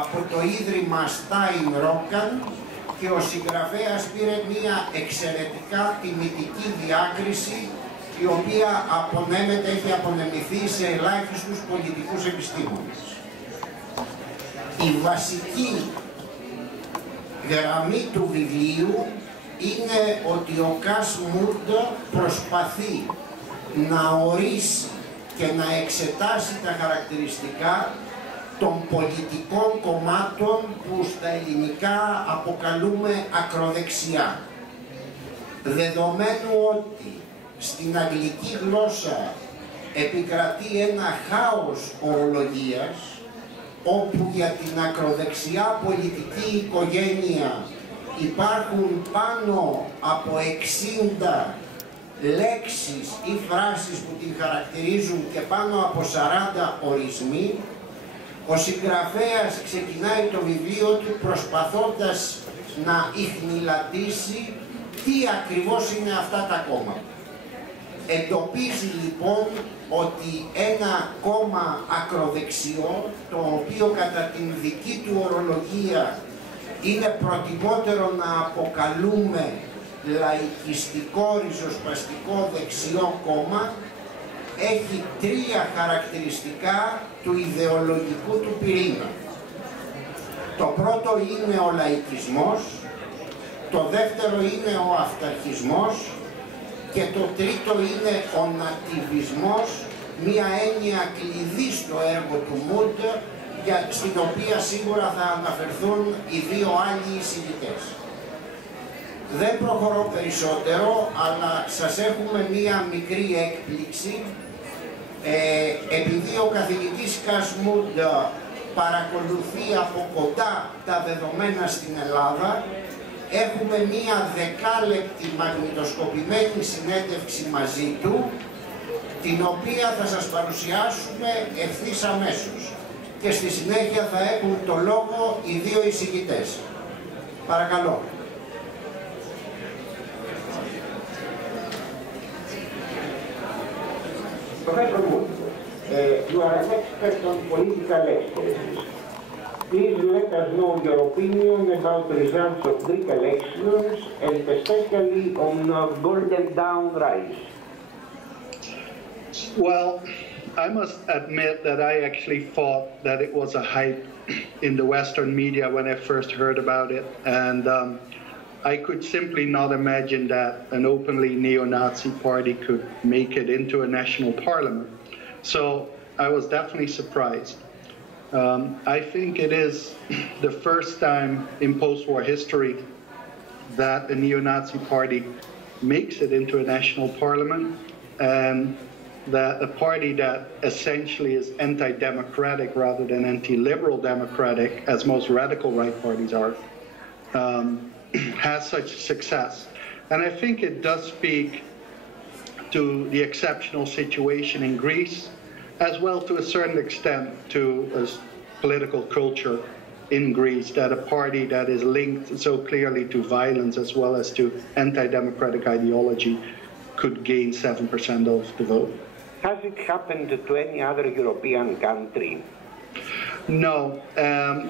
από το Ίδρυμα Steinrocken και ο συγγραφέας πήρε μια εξαιρετικά τιμητική διάκριση η οποία έχει απονεμηθεί σε ελάχιστους πολιτικούς επιστήμονες. Η βασική γραμμή του βιβλίου είναι ότι ο Κασμούντ προσπαθεί να ορίσει και να εξετάσει τα χαρακτηριστικά των πολιτικών κομμάτων που στα ελληνικά αποκαλούμε ακροδεξιά. Δεδομένου ότι στην αγγλική γλώσσα επικρατεί ένα χάος ορολογίας, όπου για την ακροδεξιά πολιτική οικογένεια υπάρχουν πάνω από 60 λέξεις ή φράσεις που την χαρακτηρίζουν και πάνω από 40 ορισμοί, ο συγγραφέας ξεκινάει το βιβλίο του προσπαθώντας να ιχνηλατήσει τι ακριβώς είναι αυτά τα κόμματα. Εντοπίζει λοιπόν ότι ένα κόμμα ακροδεξιό, το οποίο κατά την δική του ορολογία είναι προτιμότερο να αποκαλούμε λαϊκιστικό ριζοσπαστικό δεξιό κόμμα, έχει τρία χαρακτηριστικά του ιδεολογικού του πυρήνα. Το πρώτο είναι ο λαϊκισμός, το δεύτερο είναι ο αυταρχισμός και το τρίτο είναι ο νατιβισμός, μία έννοια κλειδί στο έργο του Μούντ, στην οποία σίγουρα θα αναφερθούν οι δύο άλλοι εισηγητές. Δεν προχωρώ περισσότερο, αλλά σας έχουμε μία μικρή έκπληξη. Επειδή ο καθηγητής Κασμούντ παρακολουθεί από κοντά τα δεδομένα στην Ελλάδα, έχουμε μία 10λεπτη μαγνητοσκοπημένη συνέντευξη μαζί του, την οποία θα σας παρουσιάσουμε ευθύς αμέσως. Και στη συνέχεια θα έχουν το λόγο οι δύο εισηγητές. Παρακαλώ. Professor Wood, you are an expert on political expertise. Please let us know your opinion about the results of Greek elections and especially on Golden Dawn rise. Well, I must admit that I actually thought that it was a hype in the Western media when I first heard about it, and I could simply not imagine that an openly neo-Nazi party could make it into a national parliament. So I was definitely surprised. I think it is the first time in post-war history that a neo-Nazi party makes it into a national parliament, and that a party that essentially is anti-democratic rather than anti-liberal democratic, as most radical right parties are, has such success. And I think it does speak to the exceptional situation in Greece, as well to a certain extent to a political culture in Greece, that a party that is linked so clearly to violence as well as to anti-democratic ideology could gain 7% of the vote. Has it happened to any other European country? No.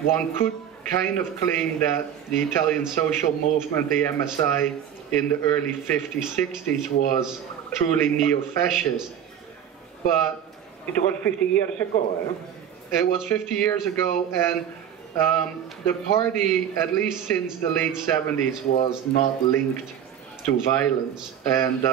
One could kind of claim that the Italian social movement, the MSI, in the early 50s, 60s was truly neo-fascist, but it was 50 years ago, It was 50 years ago, and the party, at least since the late 70s, was not linked to violence, and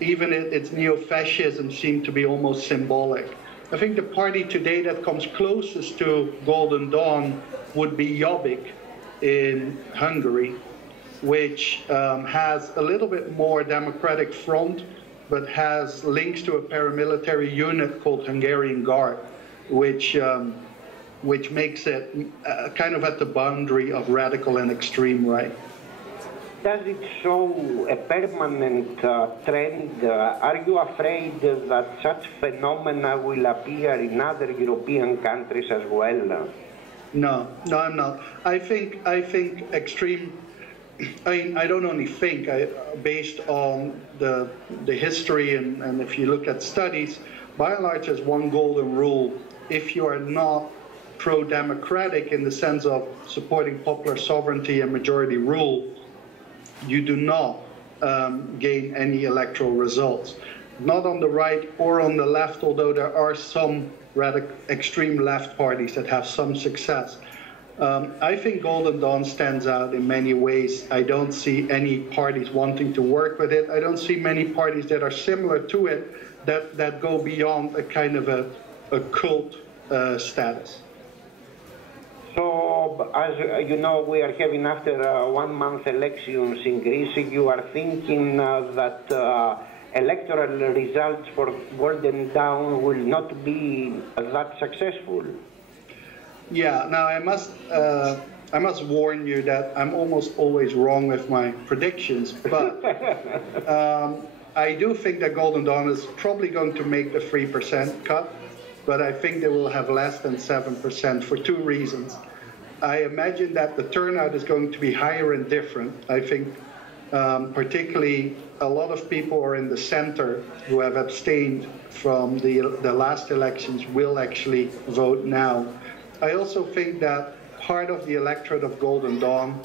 even its neo-fascism seemed to be almost symbolic. I think the party today that comes closest to Golden Dawn would be Jobbik in Hungary, which has a little bit more democratic front, but has links to a paramilitary unit called Hungarian Guard, which makes it kind of at the boundary of radical and extreme right. Does it show a permanent trend? Are you afraid that such phenomena will appear in other European countries as well? No, I'm not. I think extreme. I mean, I don't only think. Based on the history and if you look at studies, by and large, there's one golden rule: if you are not pro-democratic in the sense of supporting popular sovereignty and majority rule, you do not gain any electoral results. Not on the right or on the left, although there are some extreme left parties that have some success. I think Golden Dawn stands out in many ways. I don't see any parties wanting to work with it. I don't see many parties that are similar to it that go beyond a kind of a cult status. So, as you know, we are having after 1 month elections in Greece. You are thinking that electoral results for Golden Dawn will not be that successful? Yeah, now I must warn you that I'm almost always wrong with my predictions, but I do think that Golden Dawn is probably going to make the 3% cut, but I think they will have less than 7% for two reasons. I imagine that the turnout is going to be higher and different. I think particularly a lot of people are in the center who have abstained from the last elections will actually vote now. I also think that part of the electorate of Golden Dawn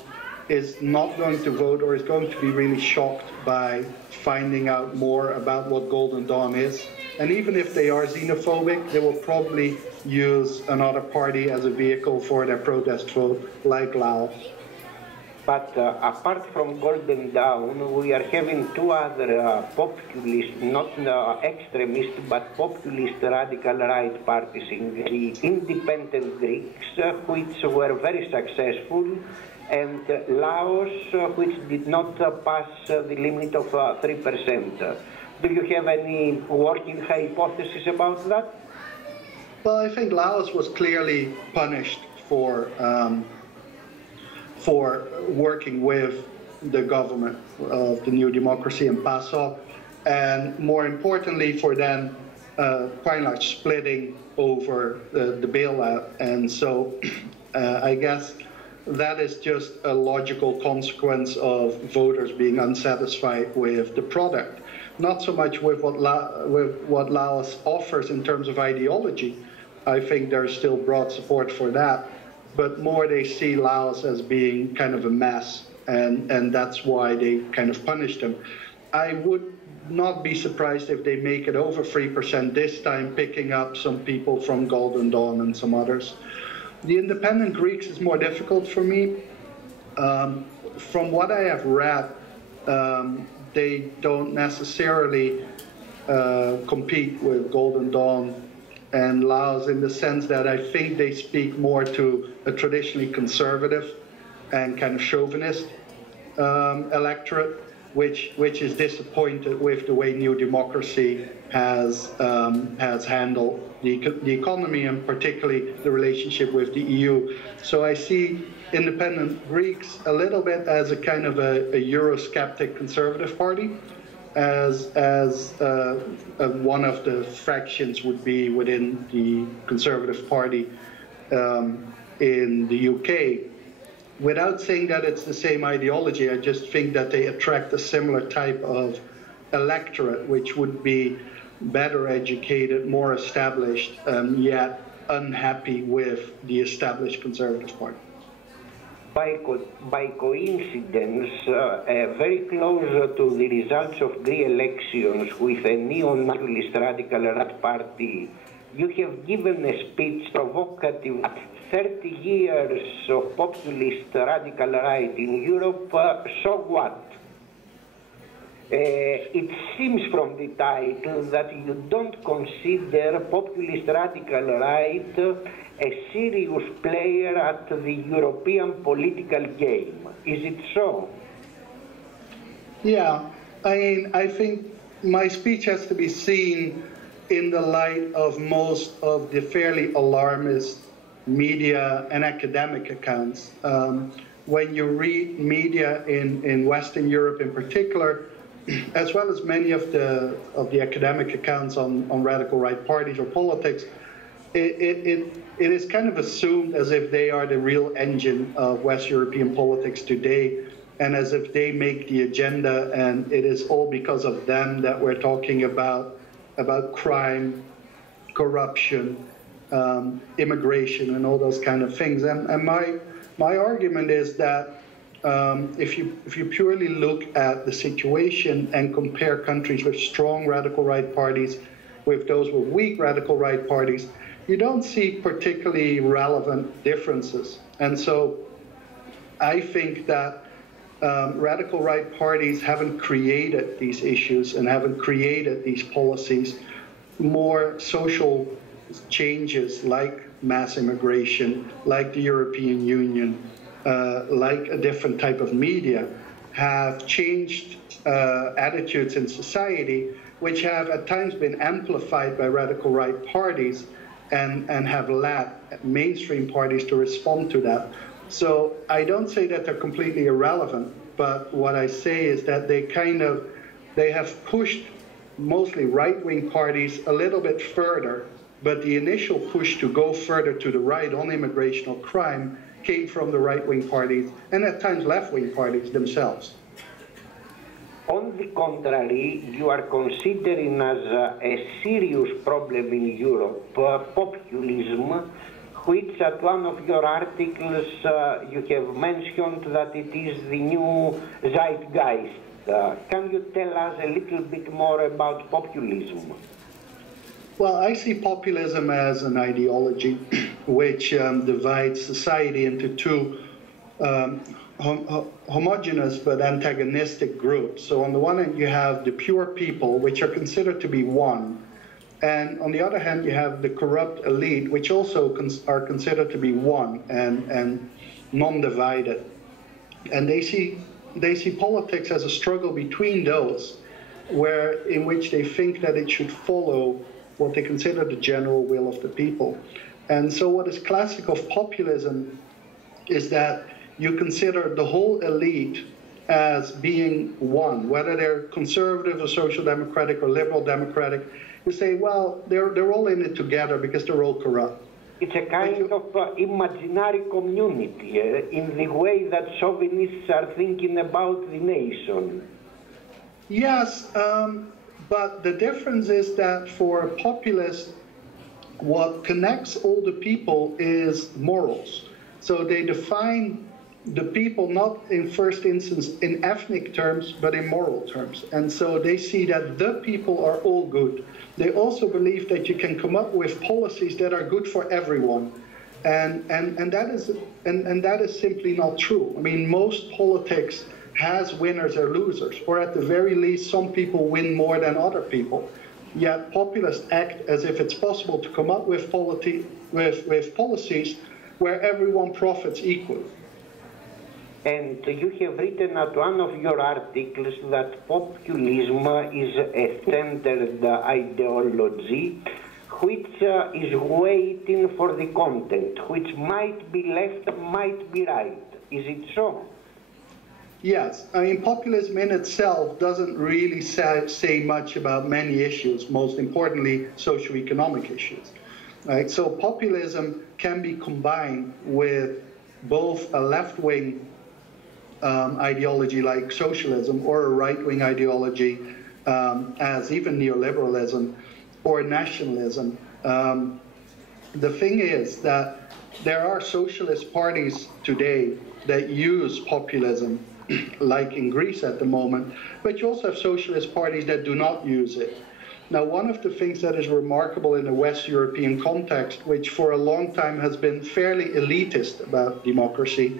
is not going to vote or is going to be really shocked by finding out more about what Golden Dawn is. And even if they are xenophobic, they will probably use another party as a vehicle for their protest vote, like Laos. But apart from Golden Dawn, we are having two other populist, not extremist, but populist radical right parties in Greece, Independent Greeks, which were very successful, and Laos, which did not pass the limit of 3%. Do you have any working hypothesis about that? Well, I think Laos was clearly punished for working with the government of the New Democracy in PASOK, and more importantly for them, quite large splitting over the bailout. And so I guess that is just a logical consequence of voters being unsatisfied with the product. Not so much with what Laos offers in terms of ideology. I think there's still broad support for that. But more they see Laos as being kind of a mess, and that's why they kind of punish them. I would not be surprised if they make it over 3% this time, picking up some people from Golden Dawn and some others. The Independent Greeks is more difficult for me. From what I have read, they don't necessarily compete with Golden Dawn and Laos in the sense that I think they speak more to a traditionally conservative and kind of chauvinist electorate, which is disappointed with the way New Democracy has handled the economy and particularly the relationship with the EU. So I see Independent Greeks a little bit as a kind of a Eurosceptic conservative party, as one of the fractions would be within the Conservative Party in the UK. Without saying that it's the same ideology, I just think that they attract a similar type of electorate, which would be better educated, more established, yet unhappy with the established Conservative Party. By coincidence, very close to the results of Greek elections with a neo-nationalist radical right party, you have given a speech provocative at 30 years of populist radical right in Europe, so what? It seems from the title that you don't consider populist radical right a serious player at the European political game. Is it so? Yeah, I mean, I think my speech has to be seen in the light of most of the fairly alarmist media and academic accounts. When you read media in Western Europe in particular, as well as many of the academic accounts on radical right parties or politics, it is kind of assumed as if they are the real engine of West European politics today, and as if they make the agenda, and it is all because of them that we're talking about crime, corruption, immigration and all those kind of things. And my argument is that if you purely look at the situation and compare countries with strong radical right parties with those with weak radical right parties, you don't see particularly relevant differences. And so I think that radical right parties haven't created these issues and haven't created these policies. More social changes like mass immigration, like the European Union, like a different type of media, have changed attitudes in society, which have at times been amplified by radical right parties and have led mainstream parties to respond to that. So I don't say that they're completely irrelevant, but what I say is that they have pushed mostly right-wing parties a little bit further, but the initial push to go further to the right on immigration or crime came from the right-wing parties and at times left-wing parties themselves. On the contrary, you are considering as a serious problem in Europe populism, which at one of your articles you have mentioned that it is the new zeitgeist. Can you tell us a little bit more about populism? Well, I see populism as an ideology which divides society into two homogeneous but antagonistic groups. So on the one hand, you have the pure people, which are considered to be one. And on the other hand, you have the corrupt elite, which also are considered to be one and non-divided. And they see politics as a struggle between those, in which they think that it should follow what they consider the general will of the people. And so what is classic of populism is that you consider the whole elite as being one, whether they're conservative or social democratic or liberal democratic. You say, well, they're all in it together because they're all corrupt. It's a kind of imaginary community in the way that chauvinists are thinking about the nation. Yes, but the difference is that for populists, what connects all the people is morals. So they define the people not in first instance in ethnic terms, but in moral terms. And so they see that the people are all good. They also believe that you can come up with policies that are good for everyone. And that is simply not true. I mean, most politics has winners or losers, or at the very least, some people win more than other people. Yet populists act as if it's possible to come up with policies where everyone profits equally. And you have written at one of your articles that populism is a centered ideology which is waiting for the content, which might be left, might be right. Is it so? Yes. I mean, populism in itself doesn't really say much about many issues, most importantly, socioeconomic issues. Right? So populism can be combined with both a left-wing ideology like socialism or a right-wing ideology as even neoliberalism or nationalism. The thing is that there are socialist parties today that use populism, like in Greece at the moment, but you also have socialist parties that do not use it. Now, one of the things that is remarkable in the West European context, which for a long time has been fairly elitist about democracy,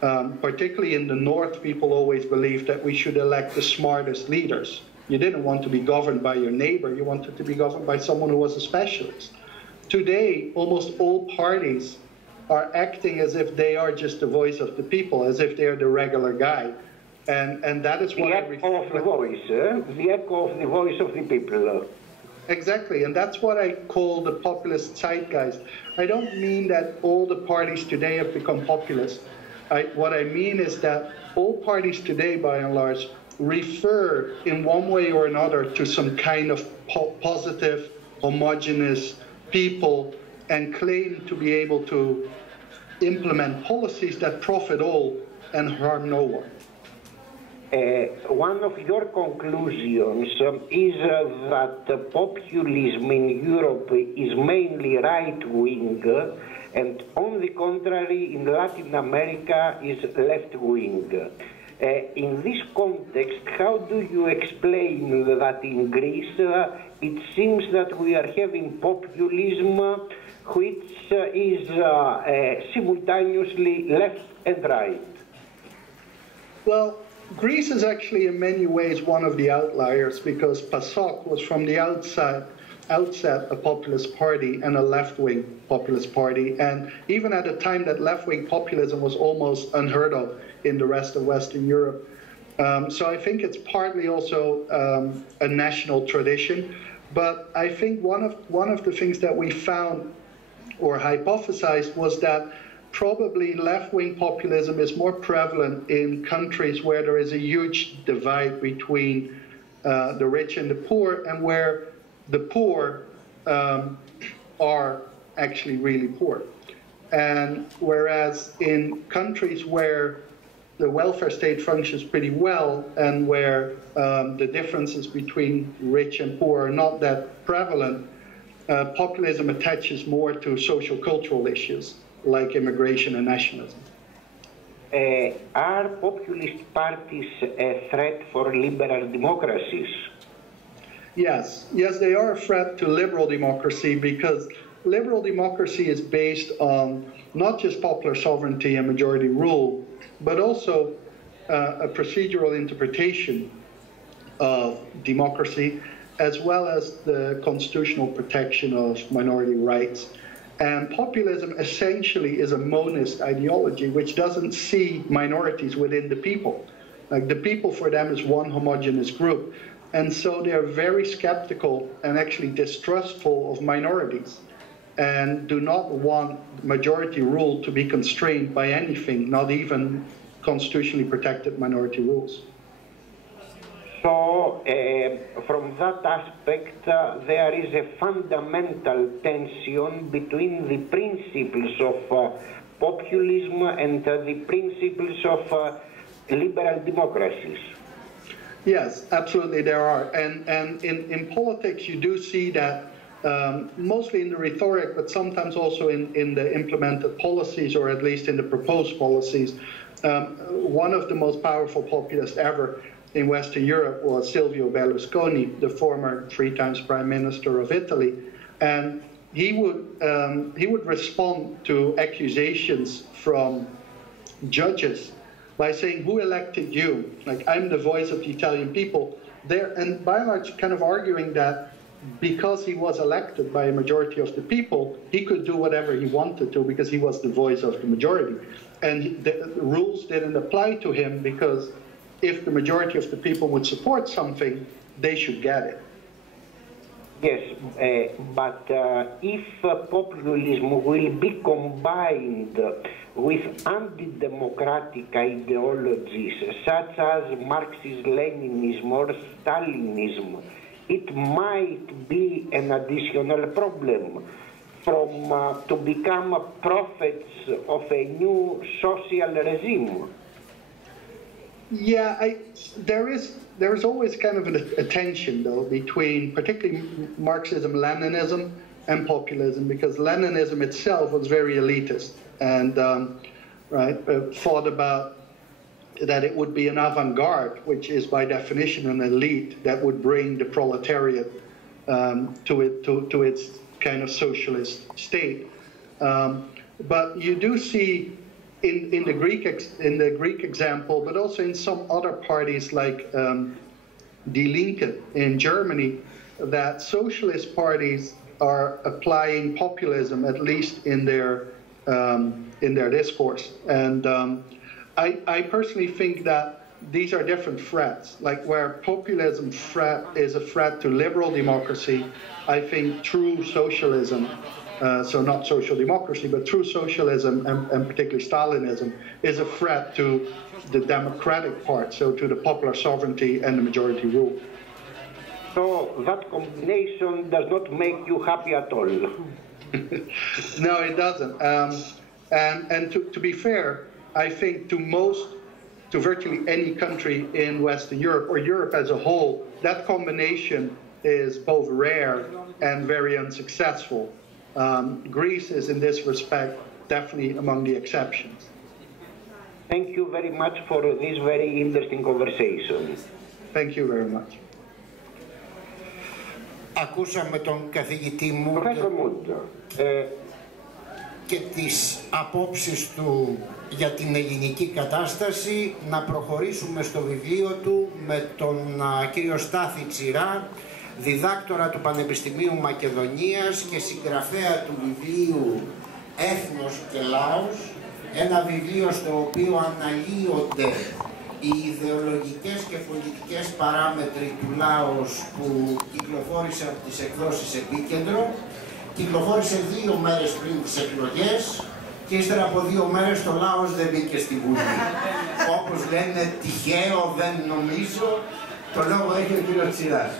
particularly in the North, people always believed that we should elect the smartest leaders. You didn't want to be governed by your neighbor, you wanted to be governed by someone who was a specialist. Today, almost all parties are acting as if they are just the voice of the people, as if they are the regular guy. And that is what the echo of the voice, the echo of the voice of the people. Exactly, and that's what I call the populist zeitgeist. I don't mean that all the parties today have become populist. What I mean is that all parties today, by and large, refer in one way or another to some kind of positive, homogeneous people and claim to be able to implement policies that profit all and harm no one. one of your conclusions is that populism in Europe is mainly right-wing, and on the contrary, in Latin America is left-wing. In this context, how do you explain that in Greece it seems that we are having populism which is simultaneously left and right? Well, Greece is actually in many ways one of the outliers, because PASOK was from the outset a populist party and a left-wing populist party, and even at a time that left-wing populism was almost unheard of in the rest of Western Europe. So I think it's partly also a national tradition, but I think one of the things that we found or hypothesized was that probably left-wing populism is more prevalent in countries where there is a huge divide between the rich and the poor, and where the poor are actually really poor. And whereas in countries where the welfare state functions pretty well, and where the differences between rich and poor are not that prevalent, populism attaches more to social cultural issues like immigration and nationalism. Are populist parties a threat for liberal democracies? Yes, they are a threat to liberal democracy, because liberal democracy is based on not just popular sovereignty and majority rule, but also a procedural interpretation of democracy, as well as the constitutional protection of minority rights. And populism essentially is a monist ideology, which doesn't see minorities within the people. Like, the people for them is one homogeneous group. And so they're very skeptical and actually distrustful of minorities, and do not want majority rule to be constrained by anything, not even constitutionally protected minority rules. So, from that aspect, there is a fundamental tension between the principles of populism and the principles of liberal democracies. Yes, absolutely there are. And in politics, you do see that mostly in the rhetoric, but sometimes also in the implemented policies, or at least in the proposed policies. One of the most powerful populists ever in Western Europe was Silvio Berlusconi, the former 3-time Prime Minister of Italy. And he would respond to accusations from judges by saying, "Who elected you? Like, I'm the voice of the Italian people." And by and large kind of arguing that because he was elected by a majority of the people, he could do whatever he wanted to because he was the voice of the majority. And the rules didn't apply to him, because if the majority of the people would support something, they should get it. Yes, but if populism will be combined with anti-democratic ideologies such as Marxist-Leninism or Stalinism, it might be an additional problem to become prophets of a new social regime. Yeah, there is always kind of a tension, though, between particularly Marxism-Leninism and populism, because Leninism itself was very elitist and thought about that it would be an avant-garde, which is by definition an elite that would bring the proletariat to its kind of socialist state. But you do see in the Greek example, but also in some other parties like Die Linke in Germany, that socialist parties are applying populism, at least in their discourse. And I personally think that these are different threats. Like, where populism is a threat to liberal democracy, I think true socialism, so not social democracy, but true socialism, and particularly Stalinism, is a threat to the democratic part, so to the popular sovereignty and the majority rule. So that combination does not make you happy at all? No, it doesn't. And to be fair, I think to most to virtually any country in Western Europe or Europe as a whole, that combination is both rare and very unsuccessful. Greece is in this respect definitely among the exceptions. Thank you very much for this very interesting conversation. Thank you very much. Ακούσαμε τον καθηγητή μου και τις απόψεις του για την ελληνική κατάσταση. Να προχωρήσουμε στο βιβλίο του με τον κύριο Στάθη Τσιρά, διδάκτορα του Πανεπιστημίου Μακεδονίας και συγγραφέα του βιβλίου Έθνος και Λάος, ένα βιβλίο στο οποίο αναλύονται οι ιδεολογικές και πολιτικές παράμετροι του Λάος που κυκλοφόρησε από τις εκδόσεις Επίκεντρο. Κυκλοφόρησε 2 μέρες πριν τις εκλογές και ύστερα από 2 μέρες το Λάος δεν μπήκε στη Βουλή. Όπως λένε, τυχαίο δεν νομίζω. Το λόγο έχει ο κύριος Τσιράς.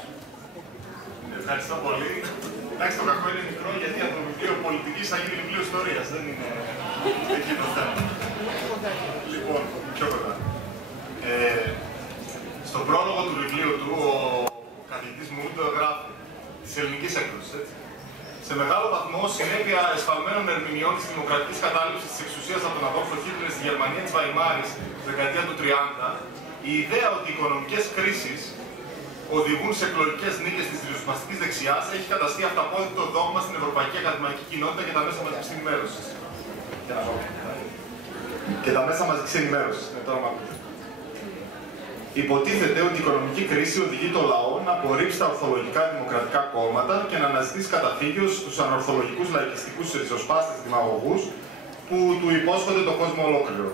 Ευχαριστώ πολύ. Εντάξει, το κακό είναι μικρό γιατί από το βιβλίο πολιτικής θα γίνει βιβλίο ιστορίας. Δεν είναι εκείνο το θέμα. Λοιπόν, πιο κοντά. Στον πρόλογο του βιβλίου του, ο καθηγητής μου το γράφει της ελληνικής έκδοσης, έτσι. Σε μεγάλο βαθμό, συνέπεια εσφαλμένων ερμηνεών της δημοκρατικής κατάληψης της εξουσίας από τον αδόλφο Χίτλερ στη Γερμανία της Βαϊμάρης τη δεκαετία του 30, η ιδέα ότι οι οικονομικές κρίσεις οδηγούν σε εκλογικές νίκες της ριζοσπαστικής δεξιάς έχει καταστεί αυταπόδεικτο δόγμα στην ευρωπαϊκή ακαδημαϊκή κοινότητα και τα μέσα μαζικής ενημέρωσης. Και τα μέσα μαζικής ενημέρωσης. Υποτίθεται ότι η οικονομική κρίση οδηγεί το λαό να απορρίψει τα ορθολογικά δημοκρατικά κόμματα και να αναζητήσει καταφύγιο στους ανορθολογικούς λαϊκιστικούς ριζοσπάστες δημαγωγούς που του υπόσχονται τον κόσμο ολόκληρο.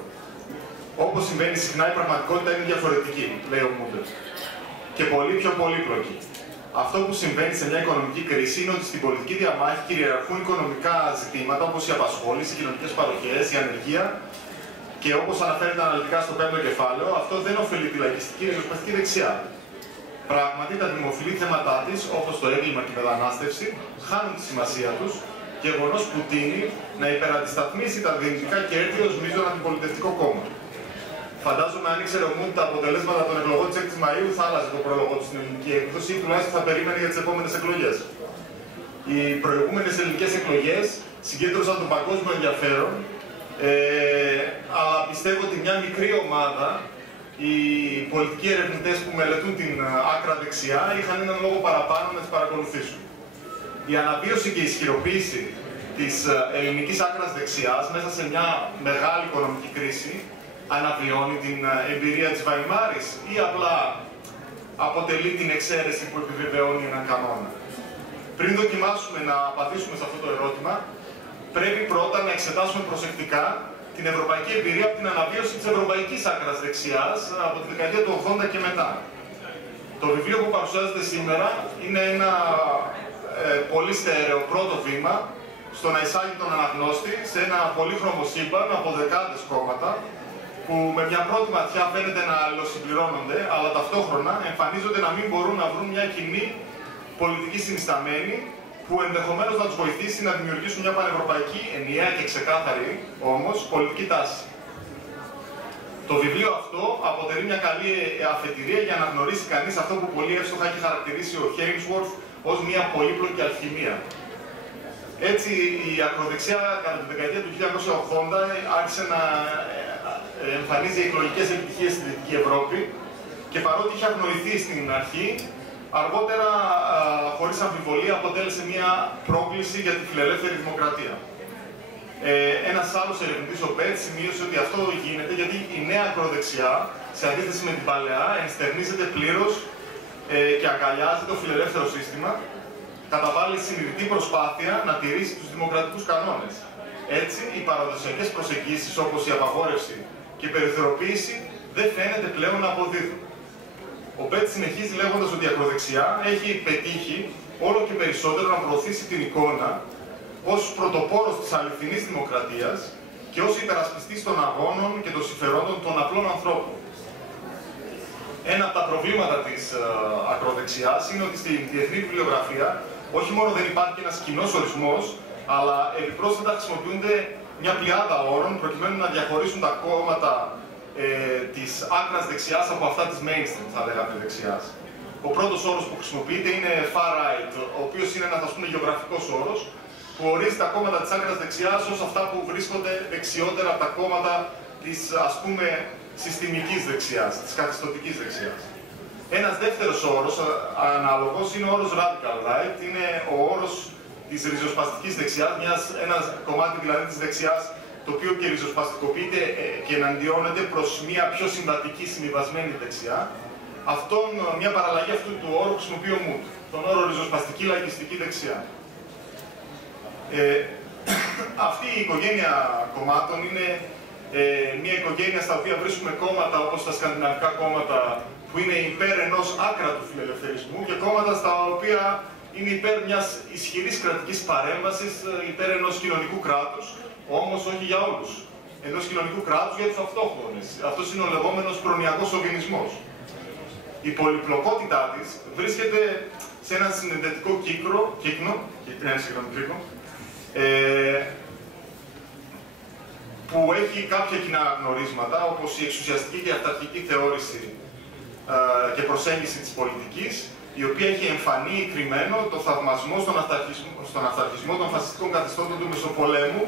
Όπως συμβαίνει συχνά, η πραγματικότητα είναι διαφορετική, λέει ο Μούντερ, και πολύ πιο πολύπλοκη. Αυτό που συμβαίνει σε μια οικονομική κρίση είναι ότι στην πολιτική διαμάχη κυριαρχούν οικονομικά ζητήματα όπως η απασχόληση, οι κοινωνικές παροχές, η ανεργία. Και όπως αναφέρεται αναλυτικά στο 5ο κεφάλαιο, αυτό δεν ωφελεί τη λαϊκιστική ριζοσπαστική δεξιά. Πράγματι, τα δημοφιλή θέματά της, όπως το έγκλημα και η μετανάστευση, χάνουν τη σημασία τους, γεγονός που τείνει να υπεραντισταθμίσει τα δυνητικά κέρδη ως μείζον αντιπολιτευτικό κόμμα. Φαντάζομαι, αν ήξερε ο Μούντ τα αποτελέσματα των εκλογών της 6ης Μαΐου, θα άλλαζε το πρόλογο του στην ελληνική έκδοση ή τουλάχιστον θα περίμενε για τις επόμενες εκλογές. Οι προηγούμενες ελληνικές εκλογές συγκέντρωσαν τον παγκόσμιο ενδιαφέρον. Αλλά πιστεύω ότι μια μικρή ομάδα, οι πολιτικοί ερευνητές που μελετούν την άκρα δεξιά, είχαν έναν λόγο παραπάνω να τις παρακολουθήσουν. Η αναβίωση και η ισχυροποίηση της ελληνικής άκρας δεξιάς μέσα σε μια μεγάλη οικονομική κρίση αναβιώνει την εμπειρία της Βαϊμάρης ή απλά αποτελεί την εξαίρεση που επιβεβαιώνει έναν κανόνα. Πριν δοκιμάσουμε να απαντήσουμε σε αυτό το ερώτημα, πρέπει πρώτα να εξετάσουμε προσεκτικά την ευρωπαϊκή εμπειρία από την αναβίωση της ευρωπαϊκής άκρας δεξιάς από τη δεκαετία του 80 και μετά. Το βιβλίο που παρουσιάζεται σήμερα είναι ένα πολύ στέρεο πρώτο βήμα στο να εισάγει τον αναγνώστη σε ένα πολύχρωμο σύμπαν από δεκάδες κόμματα που με μια πρώτη ματιά φαίνεται να αλληλοσυμπληρώνονται, αλλά ταυτόχρονα εμφανίζονται να μην μπορούν να βρουν μια κοινή πολιτική συνισταμένη που ενδεχομένως να τους βοηθήσει να δημιουργήσουν μια πανευρωπαϊκή, ενιαία και ξεκάθαρη, όμως, πολιτική τάση. Το βιβλίο αυτό αποτελεί μια καλή αφετηρία για να γνωρίσει κανείς αυτό που πολύ εύστοχα έχει χαρακτηρίσει ο Χέιμσουορθ ως μια πολύπλοκη αλχημία. Έτσι, η ακροδεξιά κατά τη δεκαετία του 1980 άρχισε να εμφανίζει εκλογικές επιτυχίες στην Δυτική Ευρώπη και παρότι είχε αγνοηθεί στην αρχή, αργότερα, χωρίς αμφιβολία, αποτέλεσε μια πρόκληση για τη φιλελεύθερη δημοκρατία. Ένας άλλος ερευνητής, ο Πέτ, σημείωσε ότι αυτό γίνεται γιατί η νέα ακροδεξιά, σε αντίθεση με την παλαιά, ενστερνίζεται πλήρως και αγκαλιάζει το φιλελεύθερο σύστημα, καταβάλει συνειδητή προσπάθεια να τηρήσει τους δημοκρατικούς κανόνες. Έτσι, οι παραδοσιακές προσεγγίσεις όπως η απαγόρευση και η περιθωριοποίηση δεν φαίνεται πλέον να αποδίδουν. Ο Πέτ συνεχίζει λέγοντας ότι η ακροδεξιά έχει πετύχει όλο και περισσότερο να προωθήσει την εικόνα ως πρωτοπόρος της αληθινής δημοκρατίας και ως υπερασπιστής των αγώνων και των συμφερόντων των απλών ανθρώπων. Ένα από τα προβλήματα της ακροδεξιάς είναι ότι στην διεθνή βιβλιογραφία όχι μόνο δεν υπάρχει ένας κοινός ορισμός, αλλά επιπρόσθετα χρησιμοποιούνται μια πλειάδα όρων προκειμένου να διαχωρίσουν τα κόμματα της άκρας δεξιάς από αυτά της mainstream, θα λέγαμε, δεξιάς. Ο πρώτος όρος που χρησιμοποιείται είναι far right, ο οποίος είναι ένας, ας πούμε, γεωγραφικός όρος, που ορίζει τα κόμματα της άκρας δεξιάς ως αυτά που βρίσκονται δεξιότερα από τα κόμματα της, ας πούμε, συστημικής δεξιάς, της καθιστωτικής δεξιάς. Ένας δεύτερος όρος, ανάλογος, είναι ο όρος radical right, είναι ο όρος της ριζοσπαστικής δεξιάς, ένα κομμάτι δηλαδή της δεξιάς, το οποίο και ριζοσπαστικοποιείται και εναντιώνεται προς μια πιο συμβατική, συμβιβασμένη δεξιά. Μια παραλλαγή αυτού του όρου χρησιμοποιεί ο Mood, τον όρο ριζοσπαστική λαϊκιστική δεξιά. Αυτή η οικογένεια κομμάτων είναι μια οικογένεια στα οποία βρίσκουμε κόμματα όπως τα σκανδιναβικά κόμματα που είναι υπέρ ενός άκρατου φιλελευθερισμού και κόμματα στα οποία είναι υπέρ μιας ισχυρής κρατικής παρέμβασης, υπέρ ενός κοινωνικού κράτους, όμως όχι για όλους. Ενός κοινωνικού κράτους για τους αυτόχθονες. Αυτός είναι ο λεγόμενος προνοιακός σοβινισμός. Η πολυπλοκότητά της βρίσκεται σε ένα συνεντετικό κύκνο, που έχει κάποια κοινά γνωρίσματα, όπως η εξουσιαστική και αυταρχική θεώρηση και προσέγγιση της πολιτικής, η οποία έχει εμφανεί κρυμμένο το θαυμασμό στον αυταρχισμό των φασιστικών καθεστώτων του Μεσοπολέμου,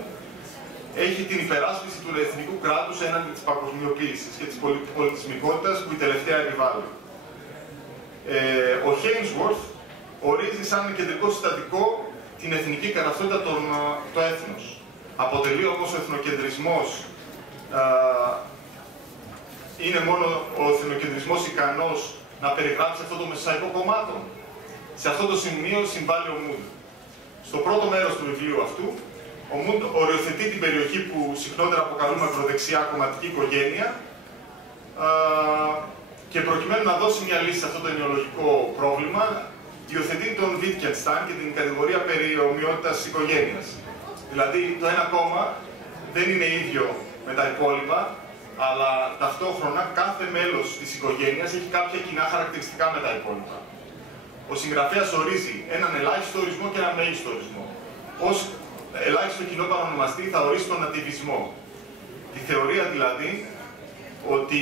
έχει την υπεράσπιση του εθνικού κράτους έναντι της παγκοσμιοποίησης και της πολιτισμικότητας που η τελευταία επιβάλλει. Ο Χέινσουορθ ορίζει σαν κεντρικό συστατικό την εθνική καταυτότητα το έθνος. Αποτελεί όμως ο εθνοκεντρισμός, είναι μόνο ο εθνοκεντρισμός ικανός να περιγράψει αυτό το μεσαϊκό κομμάτο. Σε αυτό το σημείο συμβάλλει ο Mood. Στο πρώτο μέρος του βιβλίου αυτού, ο Mood οριοθετεί την περιοχή που συχνότερα αποκαλούμε ακροδεξιά κομματική οικογένεια και προκειμένου να δώσει μια λύση σε αυτό το ενοιολογικό πρόβλημα, υιοθετεί τον Wittgenstein και την κατηγορία περί ομοιότητας οικογένειας. Δηλαδή, το ένα κόμμα δεν είναι ίδιο με τα υπόλοιπα, αλλά ταυτόχρονα κάθε μέλος της οικογένειας έχει κάποια κοινά χαρακτηριστικά με τα υπόλοιπα. Ο συγγραφέας ορίζει έναν ελάχιστο ορισμό και έναν μέγιστο ορισμό. Ως ελάχιστο κοινό παρονομαστή θα ορίσει τον νατιβισμό. Τη θεωρία δηλαδή ότι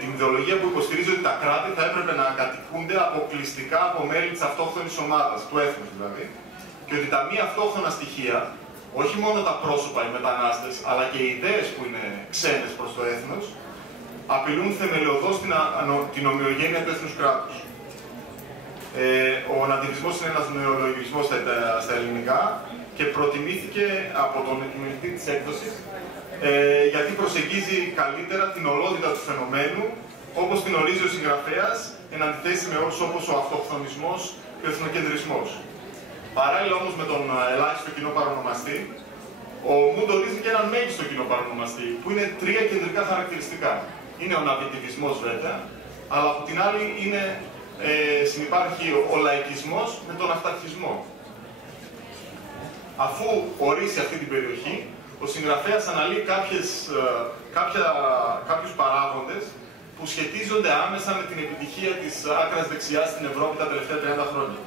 την ιδεολογία που υποστηρίζει ότι τα κράτη θα έπρεπε να κατοικούνται αποκλειστικά από μέλη της αυτόχθονης ομάδας, του έθνους δηλαδή, και ότι τα μη αυτόχθονα στοιχεία, όχι μόνο τα πρόσωπα, οι μετανάστες, αλλά και οι ιδέες που είναι ξένες προς το έθνος, απειλούν θεμελιωδώς την ομοιογένεια του έθνους κράτους. Ο νατιβισμός είναι ένας νεολογισμός στα ελληνικά και προτιμήθηκε από τον επιμελητή της έκδοσης γιατί προσεγγίζει καλύτερα την ολότητα του φαινομένου, όπως την ορίζει ο συγγραφέας, εν αντιθέσει με όρους όπως ο αυτοχθονισμός και ο εθνοκεντρισμός. Παράλληλα όμως με τον ελάχιστο κοινό παρονομαστή, ο Mood ορίζει και έναν μέγιστο κοινό παρονομαστή, που είναι τρία κεντρικά χαρακτηριστικά. Είναι ο ναβιτιβισμός βέβαια, αλλά από την άλλη συνυπάρχει ο λαϊκισμός με τον αυταρχισμό. Αφού ορίσει αυτή την περιοχή, ο συγγραφέας αναλύει κάποιους παράγοντες που σχετίζονται άμεσα με την επιτυχία της άκρας δεξιάς στην Ευρώπη τα τελευταία 30 χρόνια.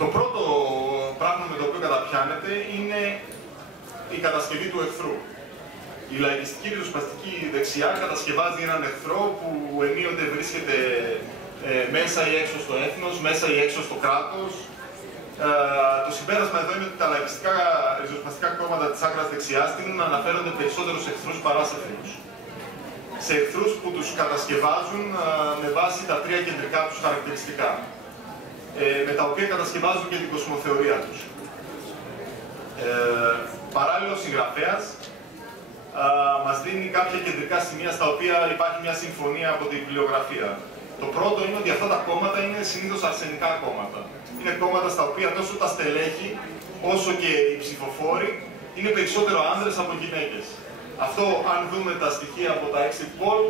Το πρώτο πράγμα με το οποίο καταπιάνεται είναι η κατασκευή του εχθρού. Η λαϊκιστική ριζοσπαστική δεξιά κατασκευάζει έναν εχθρό που ενίοτε βρίσκεται μέσα ή έξω στο έθνος, μέσα ή έξω στο κράτος. Το συμπέρασμα εδώ είναι ότι τα λαϊκιστικά ριζοσπαστικά κόμματα της άκρας δεξιάς τείνουν να αναφέρονται περισσότερο σε εχθρούς παρά σε φίλους. Σε εχθρούς που τους κατασκευάζουν με βάση τα τρία κεντρικά τους χαρακτηριστικά, με τα οποία κατασκευάζουν και την κοσμοθεωρία τους. Παράλληλα, ο συγγραφέας μας δίνει κάποια κεντρικά σημεία στα οποία υπάρχει μια συμφωνία από την βιβλιογραφία. Το πρώτο είναι ότι αυτά τα κόμματα είναι συνήθως αρσενικά κόμματα. Είναι κόμματα στα οποία τόσο τα στελέχη όσο και οι ψηφοφόροι είναι περισσότερο άνδρες από γυναίκες. Αυτό, αν δούμε τα στοιχεία από τα exit poll,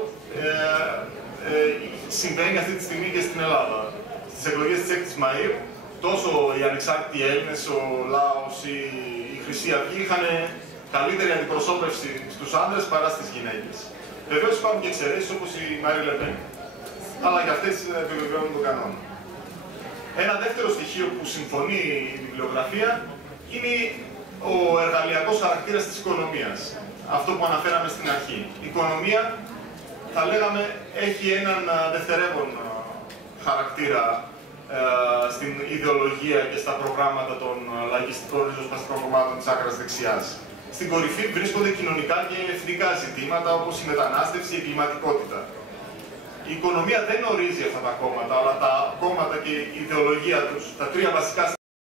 συμβαίνει αυτή τη στιγμή και στην Ελλάδα. Στις εκλογές της 6ης Μαΐου, τόσο οι ανεξάρτητοι Έλληνες, ο Λάος ή η Χρυσή Αυγή είχαν καλύτερη αντιπροσώπευση στους άνδρες παρά στις γυναίκες. Βεβαίως υπάρχουν και εξαιρέσεις όπως η Μάρι Λεπέν, αλλά και αυτές επιβεβαιώνουν τον κανόνα. Ένα δεύτερο στοιχείο που συμφωνεί η βιβλιογραφία είναι ο εργαλειακός χαρακτήρας της οικονομίας. Αυτό που αναφέραμε στην αρχή. Η οικονομία, θα λέγαμε, έχει έναν δευτερεύον χαρακτήρα στην ιδεολογία και στα προγράμματα των λαϊκιστικών ριζοσπαστικών κομμάτων της άκρας δεξιάς. Στην κορυφή βρίσκονται κοινωνικά και εθνικά ζητήματα όπως η μετανάστευση, η εγκληματικότητα. Η οικονομία δεν ορίζει αυτά τα κόμματα, αλλά τα κόμματα και η ιδεολογία τους, τα τρία βασικά